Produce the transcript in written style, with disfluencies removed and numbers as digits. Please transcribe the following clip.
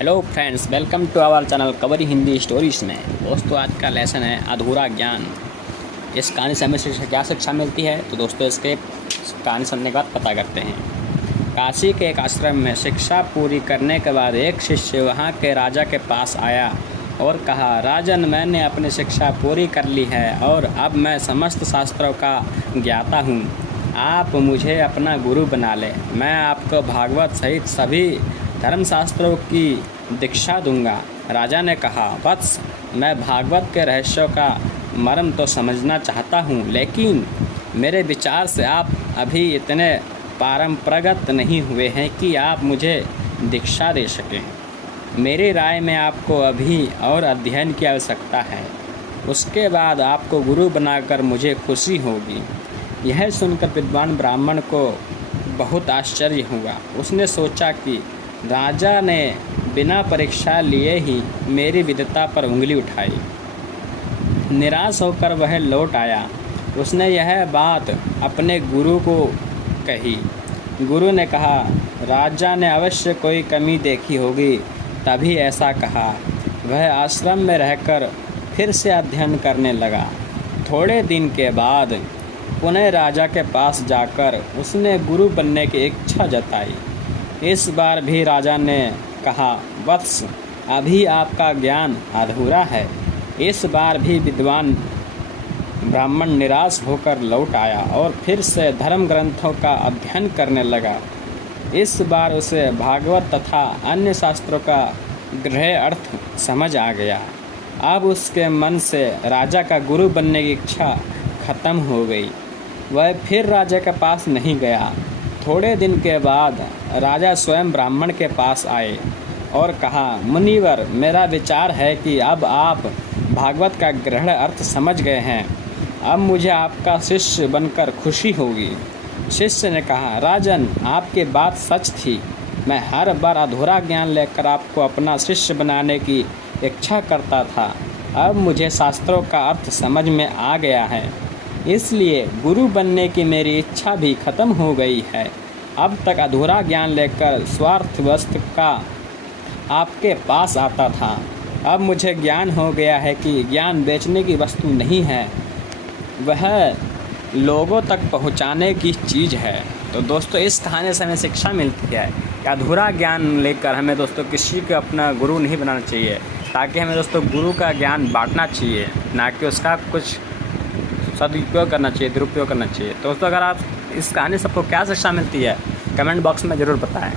Hello friends, welcome to our channel कवरी Hindi stories में। दोस्तों, आज का लेसन है अधूरा ज्ञान। इस कहानी से हमें क्या शिक्षा मिलती है, तो दोस्तों इसके कहानी सुनने के बाद पता करते हैं। काशी के एक आश्रम में शिक्षा पूरी करने के बाद एक शिष्य वहाँ के राजा के पास आया और कहा, राजन, मैंने अपनी शिक्षा पूरी कर ली है और अब मैं समस्त शास्त्रों का ज्ञाता हूँ। आप मुझे अपना गुरु बना लें। मैं आपको भागवत सहित सभी धर्मशास्त्रों की दीक्षा दूंगा। राजा ने कहा, वत्स, मैं भागवत के रहस्यों का मर्म तो समझना चाहता हूँ, लेकिन मेरे विचार से आप अभी इतने परंपरागत नहीं हुए हैं कि आप मुझे दीक्षा दे सकें। मेरी राय में आपको अभी और अध्ययन की आवश्यकता है। उसके बाद आपको गुरु बनाकर मुझे खुशी होगी। यह सुनकर विद्वान ब्राह्मण को बहुत आश्चर्य हुआ। उसने सोचा कि राजा ने बिना परीक्षा लिए ही मेरी विद्वता पर उंगली उठाई। निराश होकर वह लौट आया। उसने यह बात अपने गुरु को कही। गुरु ने कहा, राजा ने अवश्य कोई कमी देखी होगी, तभी ऐसा कहा। वह आश्रम में रहकर फिर से अध्ययन करने लगा। थोड़े दिन के बाद पुनः राजा के पास जाकर उसने गुरु बनने की इच्छा जताई। इस बार भी राजा ने कहा, वत्स, अभी आपका ज्ञान अधूरा है। इस बार भी विद्वान ब्राह्मण निराश होकर लौट आया और फिर से धर्म ग्रंथों का अध्ययन करने लगा। इस बार उसे भागवत तथा अन्य शास्त्रों का गहरा अर्थ समझ आ गया। अब उसके मन से राजा का गुरु बनने की इच्छा खत्म हो गई। वह फिर राजा के पास नहीं गया। थोड़े दिन के बाद राजा स्वयं ब्राह्मण के पास आए और कहा, मुनिवर, मेरा विचार है कि अब आप भागवत का गहरा अर्थ समझ गए हैं। अब मुझे आपका शिष्य बनकर खुशी होगी। शिष्य ने कहा, राजन, आपकी बात सच थी। मैं हर बार अधूरा ज्ञान लेकर आपको अपना शिष्य बनाने की इच्छा करता था। अब मुझे शास्त्रों का अर्थ समझ में आ गया है, इसलिए गुरु बनने की मेरी इच्छा भी खत्म हो गई है। अब तक अधूरा ज्ञान लेकर स्वार्थ वस्तु का आपके पास आता था। अब मुझे ज्ञान हो गया है कि ज्ञान बेचने की वस्तु नहीं है, वह लोगों तक पहुंचाने की चीज़ है। तो दोस्तों, इस कहानी से हमें शिक्षा मिलती है कि अधूरा ज्ञान लेकर हमें दोस्तों किसी को अपना गुरु नहीं बनाना चाहिए, ताकि हमें दोस्तों गुरु का ज्ञान बांटना चाहिए, ना कि उसका कुछ सदुपयोग करना चाहिए, दुरुपयोग करना चाहिए। दोस्तों, अगर आप इस कहानी से आपको क्या शिक्षा मिलती है, कमेंट बॉक्स में ज़रूर बताएं।